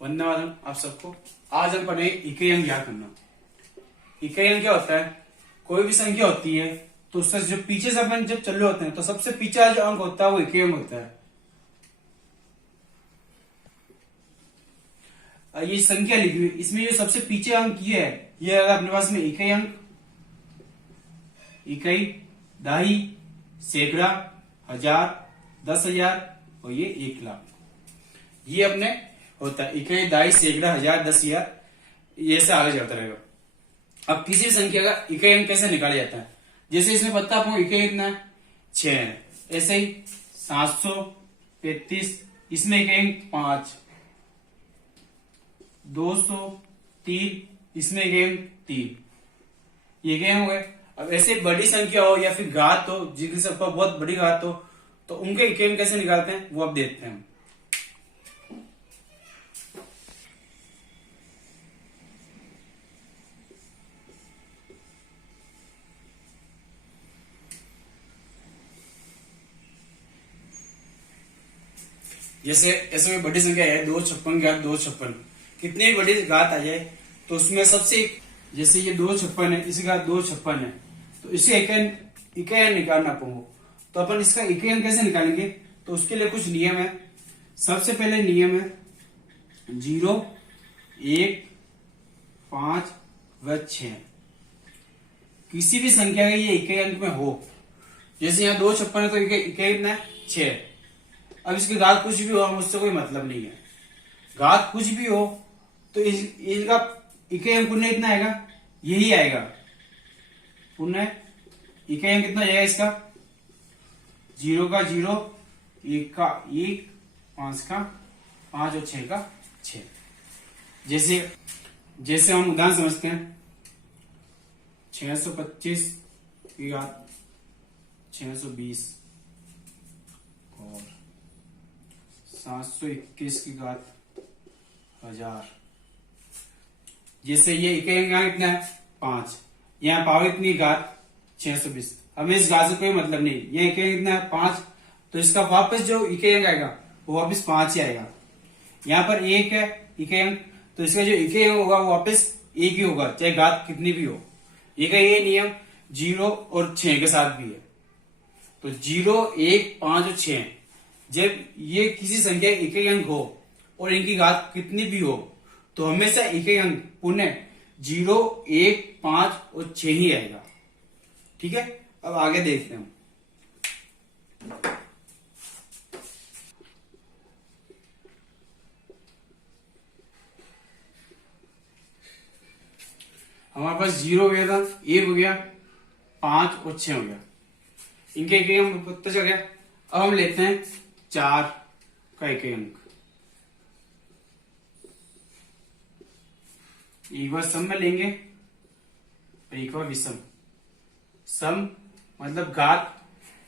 वंदे मातरम आप सबको। आज हम पढ़ेंगे इकाई अंक ज्ञात करना। इकाई अंक क्या होता है? कोई भी संख्या होती है तो उससे जो पीछे से अपन जब चल रहे होते हैं तो सबसे पीछे जो अंक होता है वो इकाई अंक होता है। ये संख्या लिखी हुई, इसमें जो सबसे पीछे अंक ये है, ये अगर अपने पास में इकाई अंक, इकाई, दहाई, सैकड़ा, हजार, 10,000 और ये 1,00,000, ये अपने होता है इकाई, दहाई, सैकड़ा, हजार, 10,000, ये से आगे चलता रहेगा। अब किसी भी संख्या का इकाई अंक कैसे निकाला जाता है? जैसे इसमें पता आपको इकाई कितना है, 6 है। ऐसे ही 735, इसमें इकाई अंक 5, 203, इसमें इकाई अंक 3, ये इकाई अंक हो गए। अब ऐसे बड़ी संख्या हो या फिर घात हो, जिनकी सबका बहुत बड़ी घात हो, तो उनके इकाई अंक कैसे निकालते हैं वो अब देखते हैं हम। जैसे ऐसे में बड़ी संख्या है 256 घात 256, कितनी भी बड़ी घात आ जाए तो उसमें सबसे जैसे ये 256 है, इसकी घात 256 है, तो इसे इकाई निकालना पड़ेगा। तो अपन इसका इकाई कैसे निकालेंगे? तो उसके लिए कुछ नियम है। सबसे पहले नियम है 0, 1, 5 व 6। किसी भी संख्या का ये इकाई अंक में हो, जैसे यहाँ 256 है तो इकाई कितना है 6। अब इसकी घात कुछ भी हो, मुझसे कोई मतलब नहीं है। घात कुछ भी हो तो इसका इकाई अंक पुनः इतना आएगा, यही आएगा। पुनः इकाई अंक कितना आएगा इसका? 0 का 0, 1 का 1, 5 का 5 और 6 का 6। जैसे हम उदाहरण समझते हैं, 625 की घात 620 और 721 की घात 1000। जैसे ये इकाई अंक कितना है 5, यहाँ पावर इतनी घात 620। हमें इस घात से कोई मतलब नहीं, ये इकाई कितना है 5, तो इसका वापस जो इकाई अंक आएगा वो वापस 5 ही आएगा। यहाँ पर 1 है इकाई अंक, तो इसका जो इकाई अंक होगा वो वापस 1 ही होगा, चाहे घात कितनी भी हो। ये नियम 0 और 6 के साथ भी है। तो 0, 1, 5 और 6, जब ये किसी संख्या के इकाई अंक हो और इनकी घात कितनी भी हो तो हमेशा इकाई अंक पुनः 0, 1, 5 और 6 ही आएगा। ठीक है, अब आगे देखते हैं। हमारे पास 0 हो गया था, 1 हो गया, 5 और 6 हो गया, इनके इकाई अंक पता चल गया। अब हम लेते हैं 4 का इकाई अंक। एक बार सम में लेंगे और एक बार विषम। सम मतलब घात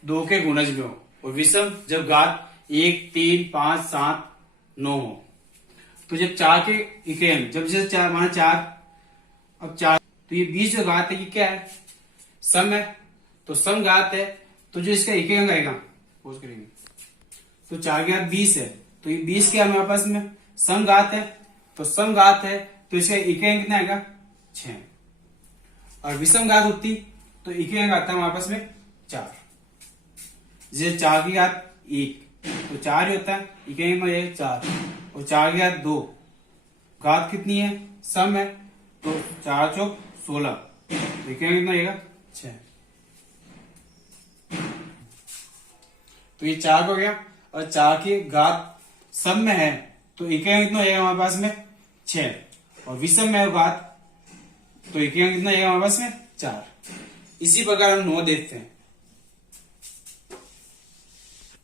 2 के गुणज में हो, और विषम जब घात 1, 3, 5, 7, 9 हो। तो जब 4 के इकाई अंक, जब जैसे 4 माना 4, अब 4, तो ये बीच जो घात है ये क्या है? सम है। तो सम घात है तो जो इसका इकाई अंक आएगा पोज करेंगे, तो 4 की घात 20 है, तो ये 20 क्या हमारे पास में सम घात है, तो सम घात है तो इसका इकाई अंक कितना आएगा 6। और विषम घात होती तो इकाई अंक आता है हमारे पास में 4। जैसे 4 की घात 1 तो 4 ही होता है, इकाई अंक में 4, और 4 की घात 2, घात कितनी है सम है, तो 4 चौक 16, तो इकाई अंक कितना आएगा 6। तो ये 4 हो गया, और 4 की घात सम में है तो इकाई अंक कितना आएगा हमारे पास में 6, और विषम में घात तो इकाई अंक कितना आएगा हमारे पास में 4। इसी प्रकार हम 9 देखते हैं।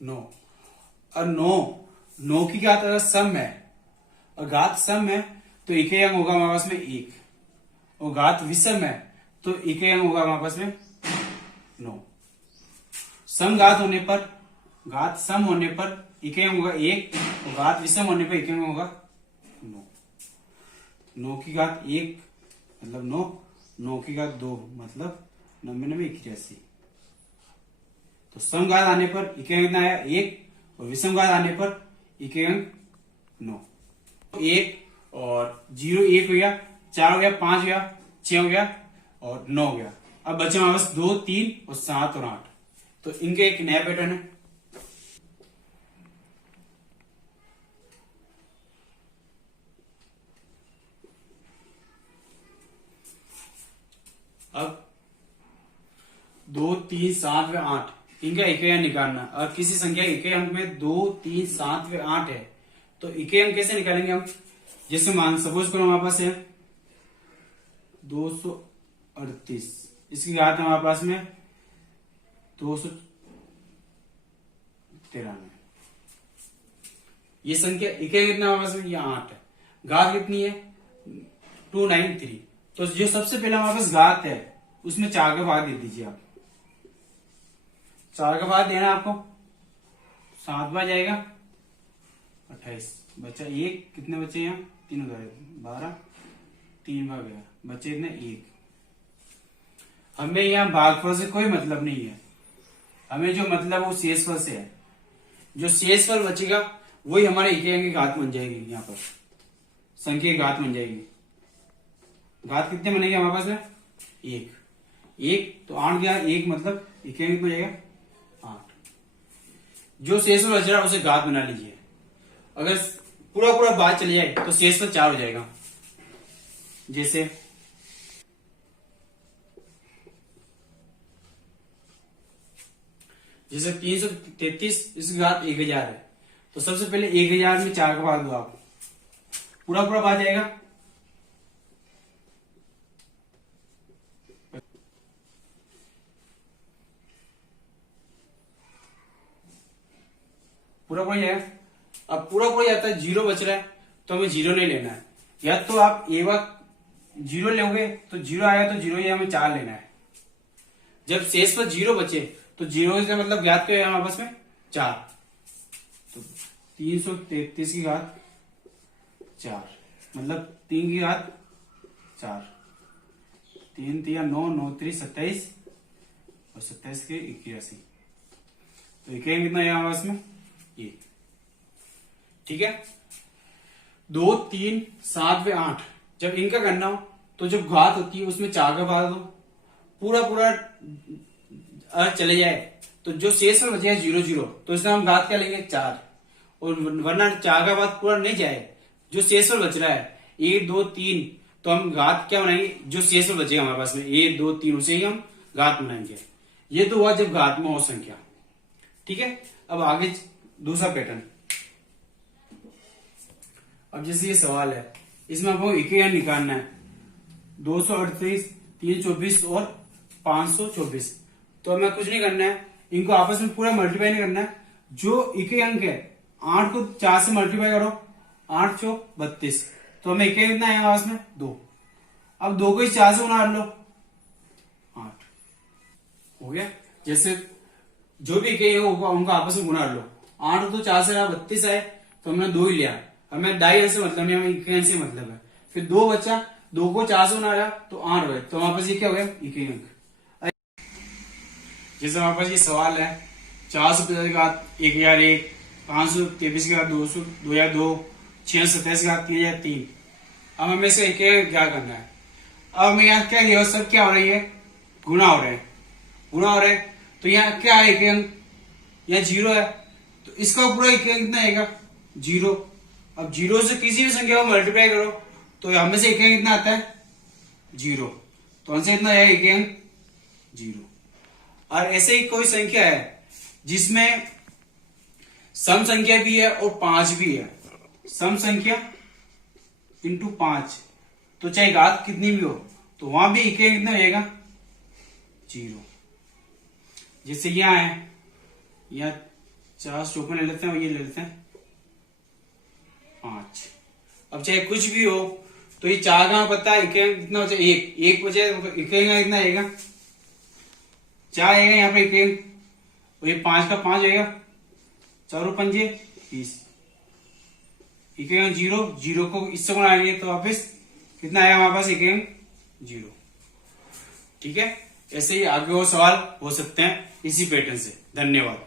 9 और 9 की घात अगर सम है और घात सम है तो इकाई अंक होगा हमारे पास में 1, और घात विषम है तो इकाई अंक होगा हमारे पास में 9। सम घात होने पर, घात सम होने पर इकाई अंक होगा 1, और घात विषम होने पर इकाई अंक होगा 9। 9 की घात 1 मतलब 9, 9 की घात 2 मतलब 9981। तो सम घात आने पर इकाई अंक कितना आया 1, और विषम घात आने पर इकाई अंक 9। 1 और 0 1 हो गया, 4 हो गया, 5 हो गया, 6 हो गया और 9 हो गया। अब बचे हमारे पास 2 3 और 7 और 8। तो इनके एक नया पैटर्न है। अब 2 3 7 व 8 इनका इकाई अंक निकालना। और किसी संख्या के इकाई अंक में 2 3 7 व 8 है तो इकाई अंक कैसे निकालेंगे हम? जैसे मान सपोज करो हमारे पास है 238, इसकी घात है हमारे पास में 293। ये संख्या इकाई कितना हमारे पास में? ये 8 है। घात कितनी है? 293। तो जो सबसे पहले हमारे पास घात है उसमें 4 का भाग दे दीजिए आप। 4 का भाग देना आपको, 7 बार जाएगा 28, बचा 1, कितने बचे यहाँ? 3 12, 3 भाग गया, बचे इतने 1। हमें यहाँ भागफल से कोई मतलब नहीं है, हमें जो मतलब वो शेषफल से है। जो शेषफल बचेगा वही हमारे इकाई अंक की घात बन जाएगी। यहाँ पर संख्या की घात बन जाएगी। घात कितने बनेंगे हमारे पास में? 1 तो 8 गया 1, मतलब इकाई अंक हो जाएगा 8। जो शेषफल बच रहा है उसे घात बना लीजिए। अगर पूरा पूरा बात चली जाए तो शेषफल 4 हो जाएगा। जैसे जैसे 333, इसकी घात 1000 है तो सबसे पहले 1000 में 4 का भाग दो आप, पूरा पूरा भाग जाएगा। पूरा पूरा जाएगा। अब पूरा पूरा जाता है, 0 बच रहा है तो हमें 0 नहीं लेना है। या तो आप एक बार 0 लोगे तो 0 आएगा तो 0 या हमें 4 लेना है। जब शेष पर 0 बचे तो 0 का मतलब ज्ञात क्या है हमारे पास में? 4। तो 333 की घात 4, मतलब 3 की घात 4, 3 3 9 9 3 27 और 27 के 81। तो इकाई कितना है हमारे पास में? 1। ठीक है। 2 3 7 व 8 जब इनका करना हो तो जो घात होती है उसमें 4 का भाग दो, पूरा पूरा चले जाए तो जो शेष में बचेगा 0 0, तो इसमें हम घात क्या लेंगे? 4। और वरना 4 का भाग पूरा नहीं जाए, जो शेष में बच रहा है 1 2 3, तो हम घात क्या बनाएंगे? जो शेष में बचेगा हमारे पास में 1 2 3 उसे ही हम घात बनाएंगे। ये तो हुआ जब घात में हो संख्या। ठीक है। अब आगे दूसरा पैटर्न। अब जैसे ये सवाल है, इसमें आपको इकाई अंक निकालना है। 238, 324 और 524। तो हमें कुछ नहीं करना है, इनको आपस में पूरा मल्टीप्लाई नहीं करना है। जो इकाई अंक है 8 को 4 से मल्टीप्लाई करो, 8 चौक 32। तो हमें इकाई कितना है आपस में? 2। अब 2 को 4 से गुणा कर लो, 8 हो गया। जैसे जो भी इकाई है उनका आपस में गुणा कर लो। 8 तो 4 से 32 है तो हमने 2 ही लिया। हमें डाई अंक से मतलब नहीं, हमें इकाई अंक से मतलब है। फिर 2 बचा, 2 को 4 से गुणा किया तो 8 हुए, तो हमारे पास ये क्या हो गया? इकाई अंक। जैसे हमारे पास ये सवाल है 450 का 1001, 523 का 200 2002, 627 का 3003। अब हमें से एक क्या करना है? अब हमें यहाँ क्या लिया? सब क्या हो रही है? गुणा हो रहे हैं, गुणा हो रहे हैं। तो यहाँ क्या है? इकाई अंक यहाँ 0 है तो इसका पूरा इकाई अंक कितना आएगा? 0। अब 0 से किसी भी संख्या को मल्टीप्लाई करो तो हमें से इकाई कितना आता है? 0। तो हमसे कितना आएगा इकाई अंक? 0। और ऐसे ही कोई संख्या है जिसमें सम संख्या भी है और 5 भी है। सम संख्या इंटू 5, तो चाहे घात कितनी भी हो तो वहां भी इकाई कितना हो जाएगा? 0। जैसे यहां है, यहां 454 ले लेते हैं और ये ले लेते हैं 5। अब चाहे कुछ भी हो तो ये 4 का पता है इकाई कितना हो जाए? 1 बचे तो इकाई का कितना आएगा? 4 आएगा यहाँ पे इकाई। और ये 5 का 5 आएगा, 4 और 5 20। इकाई 0, 0 को इससे गुणाएंगे तो वापस कितना आएगा हमारे पास? इकाई 0। ठीक है। ऐसे ही आगे और सवाल हो सकते हैं इसी पैटर्न से। धन्यवाद।